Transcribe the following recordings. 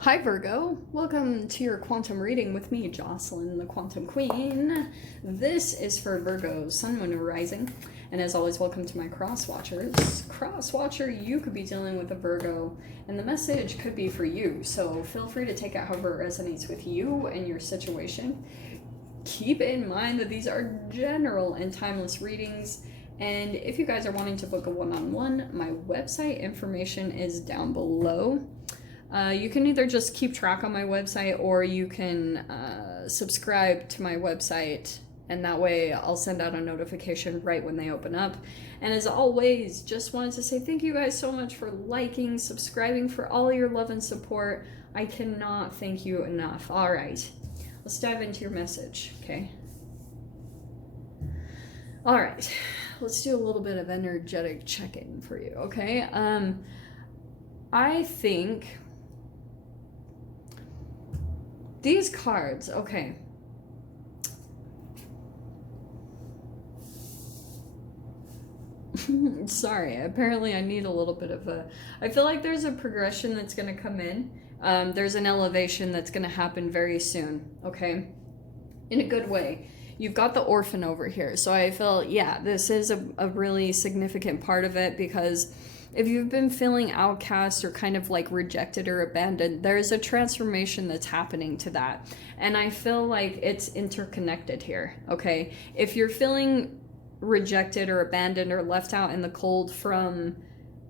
Hi Virgo, welcome to your quantum reading with me, Jocelyn, the Quantum Queen. This is for Virgo, Sun, Moon, or Rising, and as always, welcome to my cross watchers. Cross watcher, you could be dealing with a Virgo, and the message could be for you, so feel free to take it however it resonates with you and your situation. Keep in mind that these are general and timeless readings, and if you guys are wanting to book a one-on-one, my website information is down below. You can either just keep track on my website or you can subscribe to my website, and that way I'll send out a notification right when they open up. And as always, just wanted to say thank you guys so much for liking, subscribing, for all your love and support. I cannot thank you enough. All right, let's dive into your message, okay? All right, let's do a little bit of energetic check-in for you, okay? I think these cards, okay. Sorry, apparently I need a little bit of a... I feel like there's a progression that's going to come in. There's an elevation that's going to happen very soon, okay? In a good way. You've got the orphan over here. So I feel, yeah, this is a really significant part of it, because if you've been feeling outcast or kind of like rejected or abandoned, there's a transformation that's happening to that. And I feel like it's interconnected here, okay? If you're feeling rejected or abandoned or left out in the cold from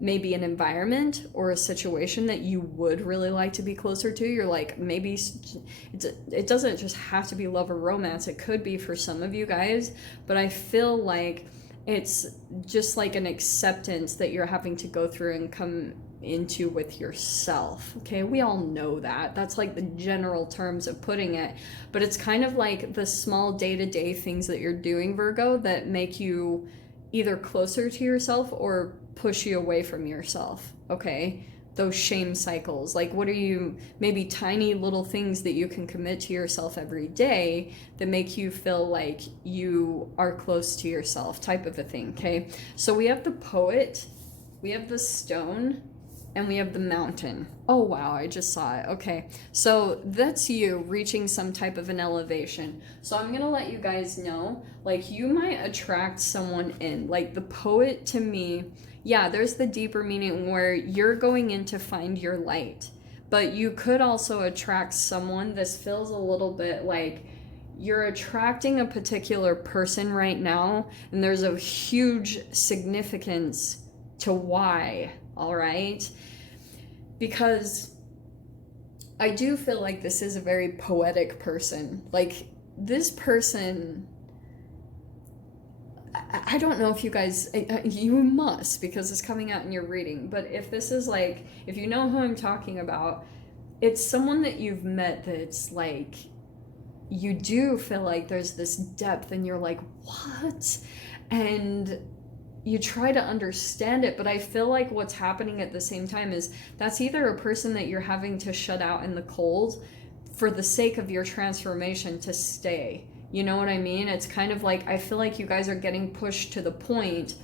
maybe an environment or a situation that you would really like to be closer to, you're like, maybe it doesn't just have to be love or romance. It could be for some of you guys, but I feel like it's just like an acceptance that you're having to go through and come into with yourself, okay? We all know that. That's like the general terms of putting it, but it's kind of like the small day-to-day things that you're doing, Virgo, that make you either closer to yourself or push you away from yourself, okay? Those shame cycles, like what are you, maybe tiny little things that you can commit to yourself every day that make you feel like you are close to yourself, type of a thing, okay? So we have the poet, we have the stone, and we have the mountain. Oh wow, I just saw it. Okay, so that's you reaching some type of an elevation. So I'm gonna let you guys know, like, you might attract someone in. Like the poet, to me, yeah, there's the deeper meaning where you're going in to find your light, but you could also attract someone. This feels a little bit like you're attracting a particular person right now, and there's a huge significance to why, all right? Because I do feel like this is a very poetic person. Like, this person, I don't know if you guys, you must, because it's coming out in your reading, but if this is like, if you know who I'm talking about, it's someone that you've met that's like, you do feel like there's this depth and you're like, what? And you try to understand it, but I feel like what's happening at the same time is that's either a person that you're having to shut out in the cold for the sake of your transformation to stay. You know what I mean? It's kind of like, I feel like you guys are getting pushed to the point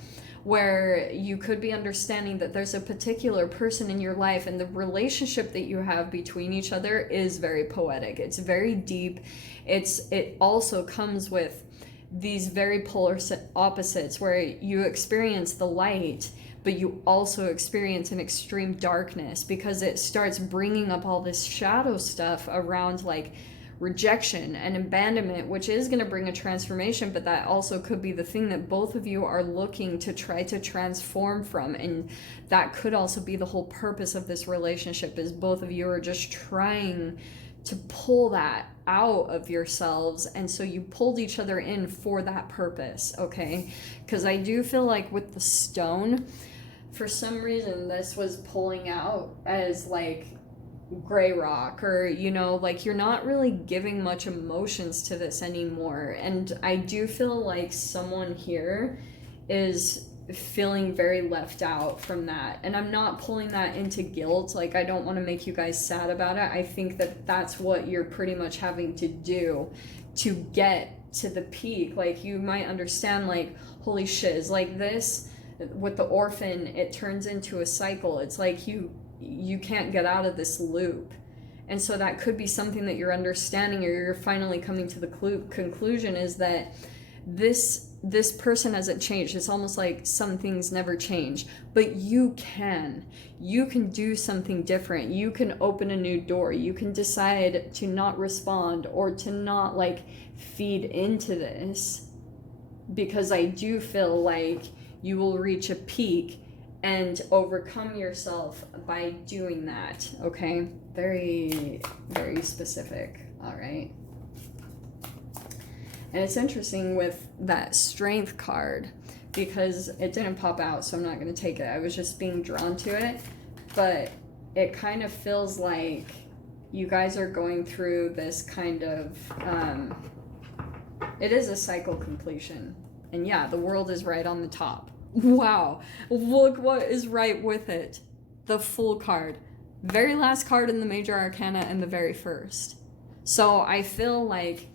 where you could be understanding that there's a particular person in your life, and the relationship that you have between each other is very poetic. It's very deep. It also comes with these very polar opposites where you experience the light, but you also experience an extreme darkness, because it starts bringing up all this shadow stuff around like rejection and abandonment, which is going to bring a transformation, but that also could be the thing that both of you are looking to try to transform from. And that could also be the whole purpose of this relationship, is both of you are just trying to pull that out of yourselves, and so you pulled each other in for that purpose, okay? Because I do feel like with the stone, for some reason this was pulling out as like gray rock, or you know, like you're not really giving much emotions to this anymore. And I do feel like someone here is feeling very left out from that, and I'm not pulling that into guilt. Like, I don't want to make you guys sad about it. I think that that's what you're pretty much having to do to get to the peak. Like, you might understand, like, holy shiz, like this with the orphan, it turns into a cycle. It's like you can't get out of this loop. And so that could be something that you're understanding, or you're finally coming to the conclusion, is that this person hasn't changed. It's almost like some things never change, but you can do something different. You can open a new door. You can decide to not respond or to not like feed into this, because I do feel like you will reach a peak and overcome yourself by doing that. Okay, very, very specific. All right. And it's interesting with that strength card, because it didn't pop out, so I'm not going to take it. I was just being drawn to it. But it kind of feels like you guys are going through this kind of, it is a cycle completion. And yeah, the world is right on the top. Wow. Look what is right with it. The Fool card. Very last card in the Major Arcana and the very first. So I feel like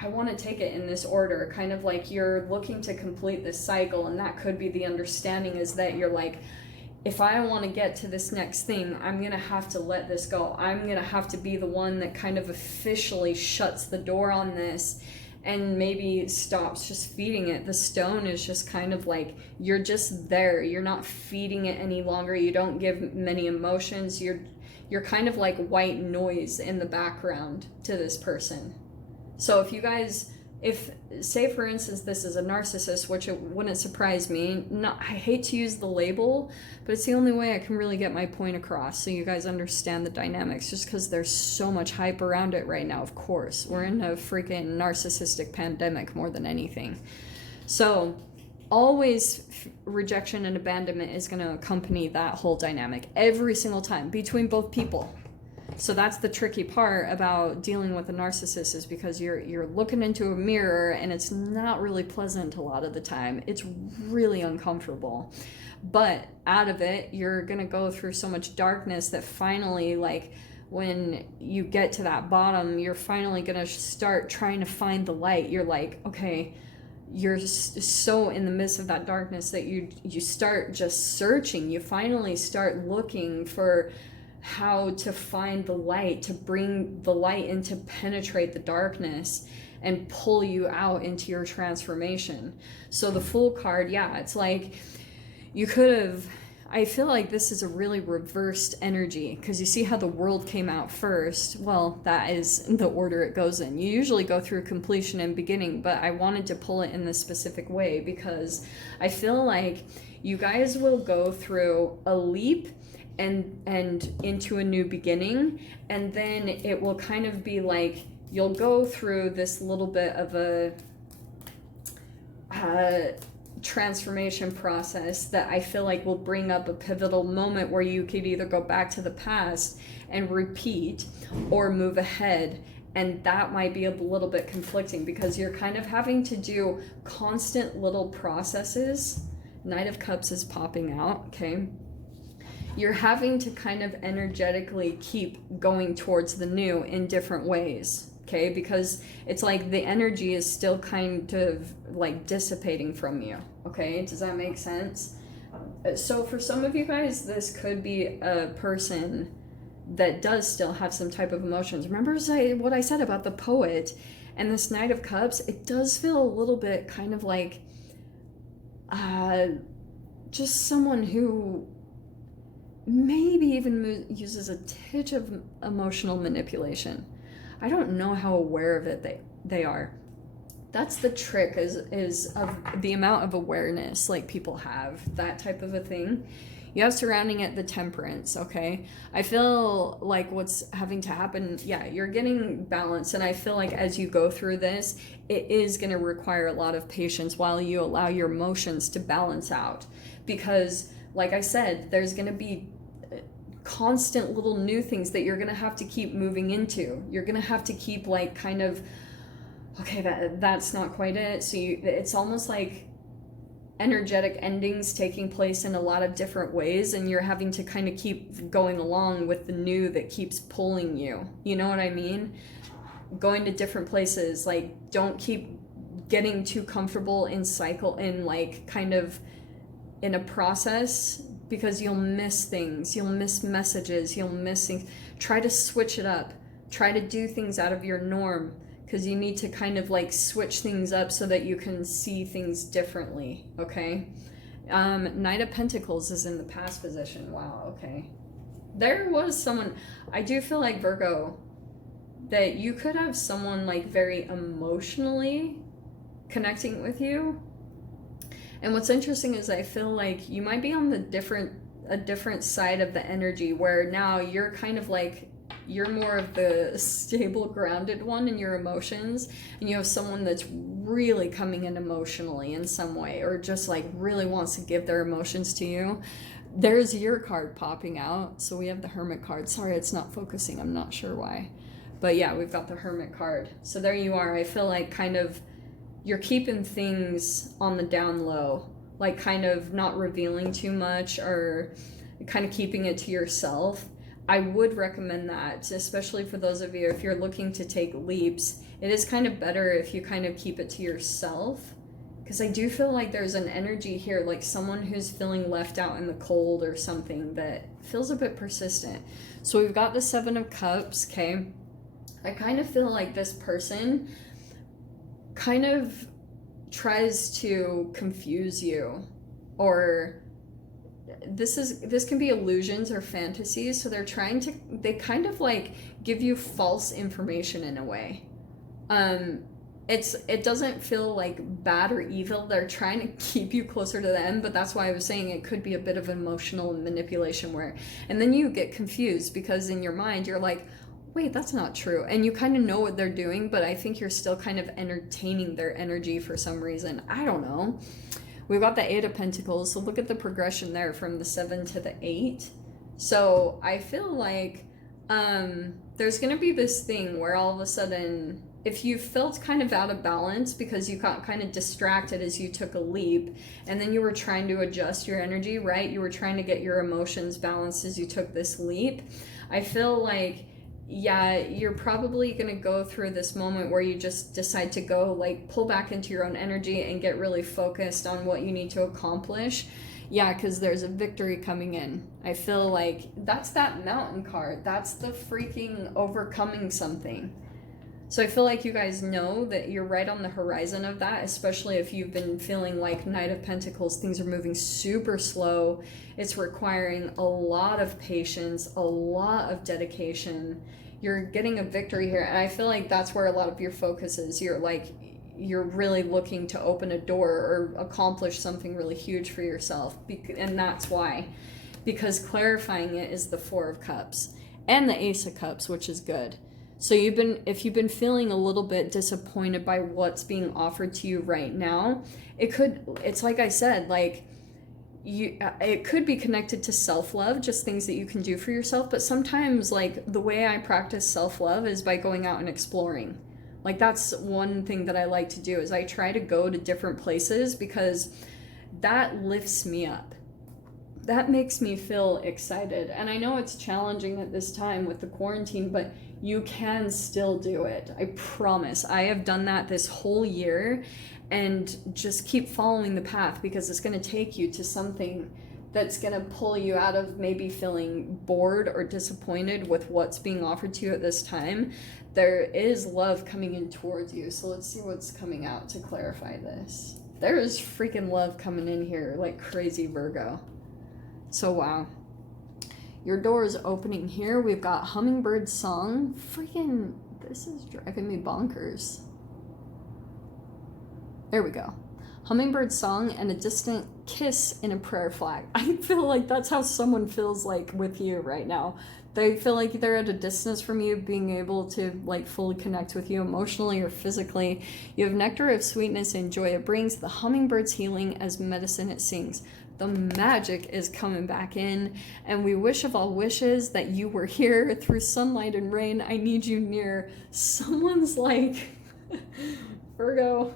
I want to take it in this order, kind of like you're looking to complete this cycle, and that could be the understanding, is that you're like, if I want to get to this next thing, I'm going to have to let this go. I'm going to have to be the one that kind of officially shuts the door on this and maybe stops just feeding it. The stone is just kind of like, you're just there. You're not feeding it any longer. You don't give many emotions. You're kind of like white noise in the background to this person. So if you guys, say for instance this is a narcissist, which it wouldn't surprise me, I hate to use the label, but it's the only way I can really get my point across so you guys understand the dynamics, just because there's so much hype around it right now. Of course, we're in a freaking narcissistic pandemic more than anything. So always rejection and abandonment is going to accompany that whole dynamic every single time between both people. So that's the tricky part about dealing with a narcissist, is because you're looking into a mirror and it's not really pleasant a lot of the time. It's really uncomfortable. But out of it, you're going to go through so much darkness that finally, like, when you get to that bottom, you're finally going to start trying to find the light. You're like, okay, you're so in the midst of that darkness that you start just searching. You finally start looking for how to find the light, to bring the light in, to penetrate the darkness and pull you out into your transformation. So the Fool card, yeah, it's like you could have, I feel like this is a really reversed energy, because you see how the World came out first. Well, that is the order it goes in. You usually go through completion and beginning, but I wanted to pull it in this specific way because I feel like you guys will go through a leap and into a new beginning, and then it will kind of be like you'll go through this little bit of a transformation process that I feel like will bring up a pivotal moment where you could either go back to the past and repeat or move ahead. And that might be a little bit conflicting because you're kind of having to do constant little processes. Knight of Cups is popping out, okay? You're having to kind of energetically keep going towards the new in different ways, okay? Because it's like the energy is still kind of like dissipating from you, okay? Does that make sense? So for some of you guys, this could be a person that does still have some type of emotions. Remember what I said about the poet and this Knight of Cups? It does feel a little bit kind of like just someone who maybe even uses a titch of emotional manipulation. I don't know how aware of it they are. That's the trick, is of the amount of awareness like people have, that type of a thing. You have surrounding it the Temperance, okay? I feel like what's having to happen, yeah, you're getting balance, and I feel like as you go through this, it is going to require a lot of patience while you allow your emotions to balance out. Because, like I said, there's going to be constant little new things that you're going to have to keep moving into. You're going to have to keep like kind of, okay, that's not quite it. So it's almost like energetic endings taking place in a lot of different ways, and you're having to kind of keep going along with the new that keeps pulling you. You know what I mean? Going to different places, like don't keep getting too comfortable in like kind of in a process because you'll miss things, you'll miss messages, you'll miss things. Try to switch it up. Try to do things out of your norm, because you need to kind of like switch things up so that you can see things differently, okay? Knight of Pentacles is in the past position. Wow, okay. There was someone, I do feel like, Virgo, that you could have someone like very emotionally connecting with you. And what's interesting is I feel like you might be on a different side of the energy, where now you're kind of like, you're more of the stable, grounded one in your emotions, and you have someone that's really coming in emotionally in some way, or just like really wants to give their emotions to you. There's your card popping out. So we have the Hermit card. Sorry, it's not focusing. I'm not sure why. But yeah, we've got the Hermit card. So there you are. I feel like kind of you're keeping things on the down low, like kind of not revealing too much, or kind of keeping it to yourself. I would recommend that, especially for those of you, if you're looking to take leaps, it is kind of better if you kind of keep it to yourself. Because I do feel like there's an energy here, like someone who's feeling left out in the cold or something that feels a bit persistent. So we've got the Seven of Cups, okay? I kind of feel like this person kind of tries to confuse you, or this can be illusions or fantasies. So they kind of like give you false information in a way. It doesn't feel like bad or evil. They're trying to keep you closer to them, but that's why I was saying it could be a bit of emotional manipulation, and then you get confused because in your mind you're like, wait, that's not true. And you kind of know what they're doing, but I think you're still kind of entertaining their energy for some reason. I don't know. We've got the Eight of Pentacles, so look at the progression there from the 7 to the 8. So I feel like there's going to be this thing where all of a sudden, if you felt kind of out of balance because you got kind of distracted as you took a leap, and then you were trying to adjust your energy, right? You were trying to get your emotions balanced as you took this leap. I feel like, yeah, you're probably going to go through this moment where you just decide to go, like, pull back into your own energy and get really focused on what you need to accomplish. Yeah, because there's a victory coming in. I feel like that's that mountain card. That's the freaking overcoming something. So I feel like you guys know that you're right on the horizon of that, especially if you've been feeling like Knight of Pentacles, things are moving super slow. It's requiring a lot of patience, a lot of dedication. You're getting a victory here, and I feel like that's where a lot of your focus is. You're really looking to open a door or accomplish something really huge for yourself, and that's why. Because clarifying it is the Four of Cups and the Ace of Cups, which is good. So if you've been feeling a little bit disappointed by what's being offered to you right now, it's like I said, like it could be connected to self-love, just things that you can do for yourself. But sometimes, like, the way I practice self-love is by going out and exploring. Like, that's one thing that I like to do, is I try to go to different places, because that lifts me up. That makes me feel excited. And I know it's challenging at this time with the quarantine, but you can still do it. I promise. I have done that this whole year, and just keep following the path, because it's going to take you to something that's going to pull you out of maybe feeling bored or disappointed with what's being offered to you at this time. There is love coming in towards you. So let's see what's coming out to clarify this. There is freaking love coming in here like crazy, Virgo. So wow. Your door is opening here. We've got Hummingbird Song. Freaking, this is driving me bonkers. There we go. Hummingbird Song and a distant kiss in a prayer flag. I feel like that's how someone feels like with you right now. They feel like they're at a distance from you, being able to like fully connect with you emotionally or physically. You have nectar of sweetness and joy it brings. The hummingbird's healing as medicine it sings. The magic is coming back in, and we wish of all wishes that you were here through sunlight and rain. I need you near. Someone's like, Virgo,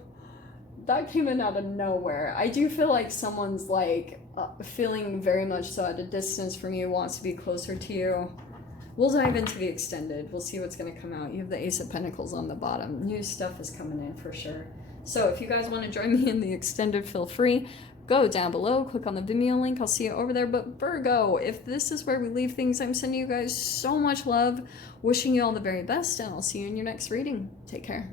that came in out of nowhere. I do feel like someone's like feeling very much so at a distance from you, wants to be closer to you. We'll dive into the extended. We'll see what's going to come out. You have the Ace of Pentacles on the bottom. New stuff is coming in for sure. So if you guys want to join me in the extended, feel free. go down below, click on the Vimeo link. I'll see you over there. But Virgo, if this is where we leave things, I'm sending you guys so much love, wishing you all the very best, and I'll see you in your next reading. Take care.